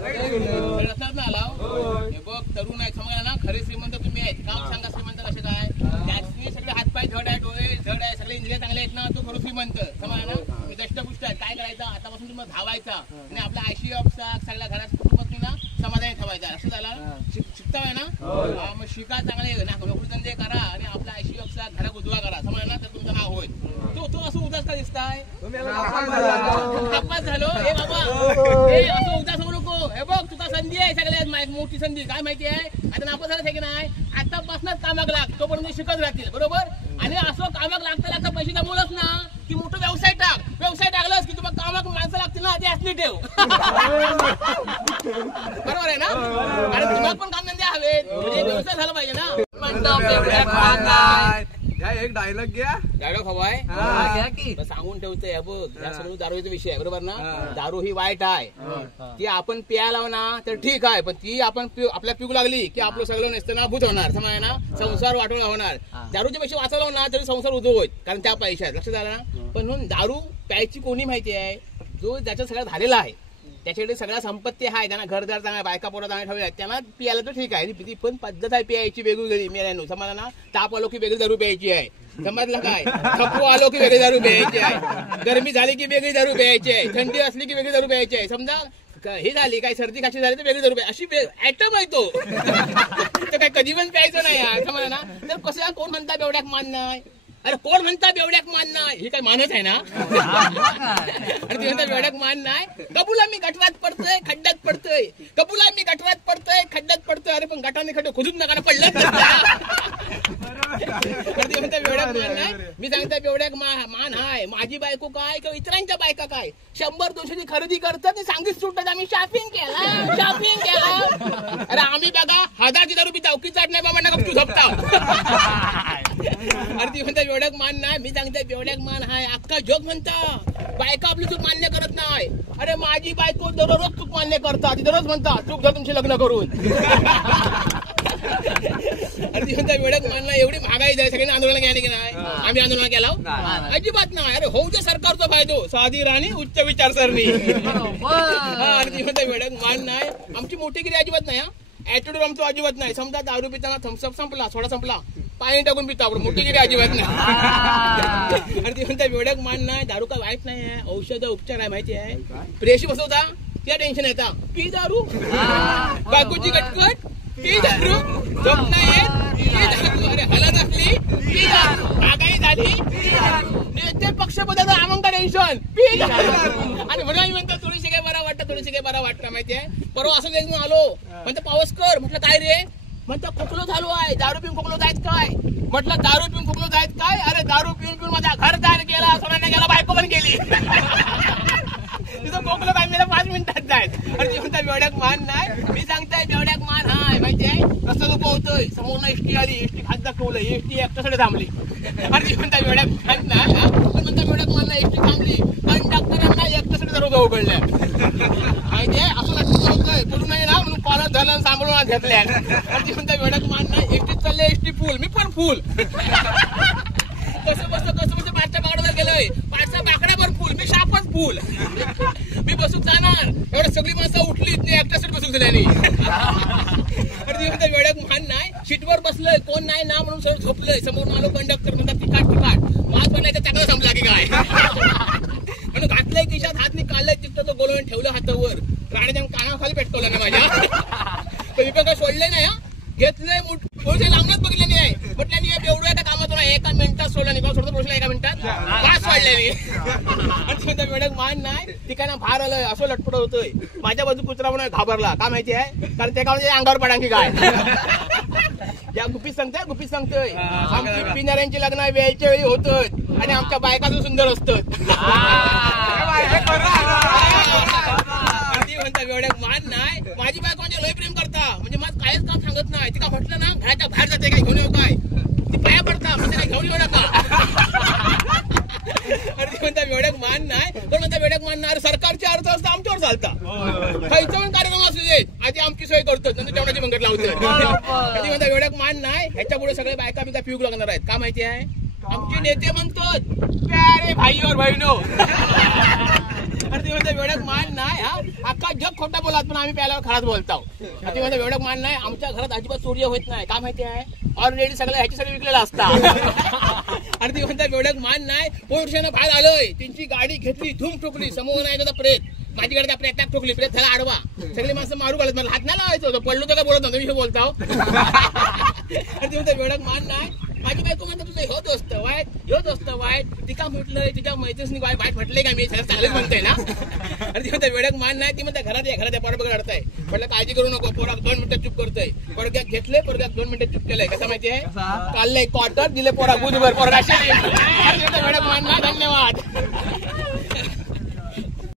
ना आलाव हे बघ तरुण आहे समजा ना खरे श्रीमंत तुम्ही आहेत काम सांगा श्रीमंत कसे काय त्याचे सगळे हातपाय धड आहे डोळे धड आहे सगळे इंद्रिय चांगले आहेत ना तो खरं श्रीमंत समजा ना दष्टपुष्ट आहे काय करायचं आतापासून तुम्हाला धावायचा आणि आपल्या आयशी ऑफचा सगळ्या घरात कुटुंबात ना समाधानी ठेवायचा लक्षात आला शिकताय ना मग शिका चांगले ना नोकरी धंदे करा आणि आपल्या आयशी ऑफचा घरा उजवा करा समजा ना तर तुमचं नाव होईल तो असं उदास का दिसताय नापास झालो हे बाबा हे असं उदास होऊ नको हे बघ तुझा संधी आहे सगळ्यात मोठी संधी काय माहिती आहे आता नापास झालं की नाही आतापासूनच कामाक लाग तोपर्यंत शिकत राहतील बरोबर आणि असं कामाक लागता पैसे जमवलंच ना की मोठं व्यवसाय टाकलास की तुम्हाला कामाक माणसं लागतील ना ते असली ठेव बरोबर आहे ना कारण तुम्हाला पण काम धंदे हवेत म्हणजे व्यवसाय झाला पाहिजे ना एक डायलॉग घ्या डायलॉग हवाय सांगून ठेवतोय बघ या सर्व दारूचा विषय आहे बरोबर ना दारू ही वाईट आहे ती आपण प्यायला ना तर ठीक आहे पण ती आपण आपल्या पिऊ लागली की आपलं सगळं नेस्तनाभूत होणार समजा ना संसार वाटवला होणार दारूचे पैसे वाचवला ना तरी संसार उद्योग होईल कारण त्या पैशात लक्षात आला ना पण म्हणून दारू प्यायची कोणी माहिती आहे जो ज्याच्या सगळं झालेला आहे त्याच्याकडे सगळ्या संपत्ती आहे त्यांना घरदार चांगला बायका पोरा चांगल्या ठेवल्या त्यांना पियाला तर ठीक आहे ती पण पद्धत आहे पियायची वेगवेगळी मेल्यानो समजा ना ताप आलो की वेगळी दारू प्यायची आहे समजलं काय थप्पू आलो की वेगळी दारू प्यायची आहे गरमी झाली की वेगळी दारू प्यायची आहे थंडी असली की वेगळी दारू प्यायची आहे समजा ही झाली काय सर्दी खाशी झाली तर वेगळी दारू अशी ऍटम आहे तो तर काय कधी पण प्यायचं नाही समजा ना तर कसं कोण म्हणता बेवड्याक मान नाही अरे कोण म्हणता बेवड्याक मान नाही हे काय मानच आहे ना अरे ते म्हणता बेवड्याक मान नाही कबुला मी गटरात पडतोय खड्ड्यात पडतोय कबुला मी गटरात पडतोय खड्ड्यात पडतोय अरे पण गटाने खड्डे खोदून नका पडलं ते म्हणता बेवड्याक मान नाही मी सांगता बेवड्याक मान हाय माझी बायको काय किंवा इतरांच्या बायका काय 100-200 खरेदी करतात ते सांगीच सुटतात आम्ही शॉपिंग केला अरे आम्ही बघा 1000ची दारू पिता उकी चाट नाही बाबा नका तू झोपता अरे ती म्हणता बेवड्याक मान नाही मी सांगता बेवड्याक मान हाय अख्खा जग म्हणता बायका आपली चूक मान्य करत नाही अरे माझी बायको दररोज चूक मान्य करता ती दररोज म्हणता चूक झाली तुमची लग्न करून अरे ती म्हणता बेवड्याक मान नाही एवढी महागाई जाय सगळ्यांनी आंदोलन केलं की नाही आम्ही आंदोलन केलं अजिबात नाही अरे होऊ दे सरकारचा फायदो साधी राणी उच्च विचारसरणी अरे ती म्हणता बेवड्याक मान नाही आमची मोठीगिरी अजिबात नाही ऍटिट्यूड आमचं अजिबात नाही समजा दारू पिताना थम्सअप संपला सोडा संपला पाणी टाकून पिता आपण मोठीगिरी अजिबात नाही आणि ती म्हणता बेवड्याक मान नाही दारू काय वाईट नाही आहे औषध उपचार आहे माहिती आहे प्रेशी बसवता त्या टेन्शन येता पी दारू बायकोची कटकट पी दारू झोप नाही अरे हलत असली पी दारू महागाई झाली नेते पक्ष बदलता आमंग टेन्शन पी दारू आणि म्हणून म्हणतो थोडीशी काय बरा वाटतं माहिती आहे परवा असं देखून आलो म्हणतो पावसकर म्हटलं काय रे म्हणतो खोकलो झालो आहे दारू पिऊन खोकलो जायत काय म्हटलं दारू पिऊन खोकलो जायत काय अरे दारू पिऊन माझा घर तयार केला सोन्याने गेला बायको पण गेली तिथं खोकलो काय मला 5 मिनिटात जायत अरे ती म्हणता बेवड्याक मान नाही मी सांगताय बेवड्याक मान हाय माहिती आहे रस्ता उभं होतोय समोर एसटी आली एसटी खात दाखवलं एसटी एकट्यासाठी थांबली अरे ती म्हणता बेवड्याक मान नाही म्हणता बेवड्याक मान नाही एसटी थांबली कंडक्टरांना एकट्यासाठी दरोजा उघडल्या माहितीये असं लक्षात होतंय बोलू नाही ना म्हणून कॉलर धरलं सांभाळून घेतल्या अरे ती म्हणता बेवड्याक मान नाही एसटीत चालले एसटी फुल मी पण फुल कसं पाचच्या बाकड्यावर गेलोय पाचच्या बाकड्यावर फुल मी शापच फुल मी बसून जाणार एवढं सगळी माणसं उठली नाही एकट्यासाठी बसून दिल्याने अरे ती म्हणता वेड्याक मान नाही सीटवर बसलोय कोण नाही ना म्हणून सगळं झोपलंय समोर आलो कंडक्टर म्हणतात तिकाट वाज बनायचं चांगलं संपला की काय म्हणून घातलंय खिशात हात काढलाय तिथं तो गोलवून ठेवलं हातावर राणीच्या कानाखाली पेटकवलं ना माझ्या मी पण काय सोडलंय नाही घेतलंय थोडसे लांबच बघितले नाही म्हटलं नाही एवढं एका कामात एका मिनिटात सोडलं नाही सोडतो पोहोचला एका मिनिटात पाच सोडले नाही वेळेत मान नाही ठिकाणा बाहेर आलंय असं लटपट होतोय माझ्या बाजू कुत्रा म्हणून घाबरला का माहिती आहे कारण ते काय अंगावर पडा की काय या गुपित सांगतोय आमची पिणाऱ्यांची लग्न वेळच्या वेळी होत आणि आमच्या बायकाचं सुंदर असतं म्हणता एवढ्या मान नाही माझी बायको म्हणजे लय प्रेम करता म्हणजे माझं कायच काम सांगत नाही ती का म्हटलं ना घराच्या बाहेर जाते काय घेऊन येऊ काय ती पाया पडता म्हणजे काय घेऊन येऊ नका अरे ती म्हणता एवढ्याक मान नाही पण म्हणता एवढ्याक मान नाही सरकारची अर्थव्यवस्था आमच्यावर चालता खायचं पण कार्यक्रम असू दे आधी आमची सोय करतो नंतर जेवणाची मंगत लावतो ती म्हणता एवढ्याक मान नाही ह्याच्या पुढे सगळे बायका बिका पिऊक लागणार आहेत का माहिती आहे आमचे नेते म्हणतात प्यारे भाई और बहिणो अरे ती म्हणता एवढ्याक मान नाही हा अख्खा जग खोटं खोटा बोलात पण आम्ही प्यायला खराच बोलतो. ती माझं एवढं मान नाही, आमच्या घरात अजिबात चोरी होत नाही. का माहिती आहे, ऑलरेडी सगळं ह्याची सगळं विकलेलं असतात. आणि ती म्हणतात एवढं मान नाही, पोलिसांना बाहेर आलोय, त्यांची गाडी घेतली, धूम ठोकली, समोर नाही त्याचा प्रेत, माझी गाडी आपल्या एकट्यात ठोकली, प्रेत झाला आडवा, सगळी माणसं मारू घालत, मला हात नाही लावायचं होतं, पडलो तर का बोलत नव्हतं, मी बोलतो. आणि ती म्हणतात एवढं मान नाही. माझी बायको म्हणतात तुझं ह्योच असतं वाईट, ह्योच असतं वाईट. ती का म्हटलंय, तिच्या मैत्रिणी वाईट म्हटलंय का, मी चांगलंच म्हणतोय ना. आणि ती म्हणतात वेळक मान नाही. ती म्हणतात घरात या पोरा बघा अडताय, म्हटलं काळजी करू नको, पोरा 2 मिनिटं चुप करतोय. पोरग्यात घेतले, पोरग्यात 2 मिनिटं चुप केलंय. कसं माहिती आहे, काढलंय क्वार्टर, दिले पोरा गुदभर, पोरगा वेळक मान नाही. धन्यवाद.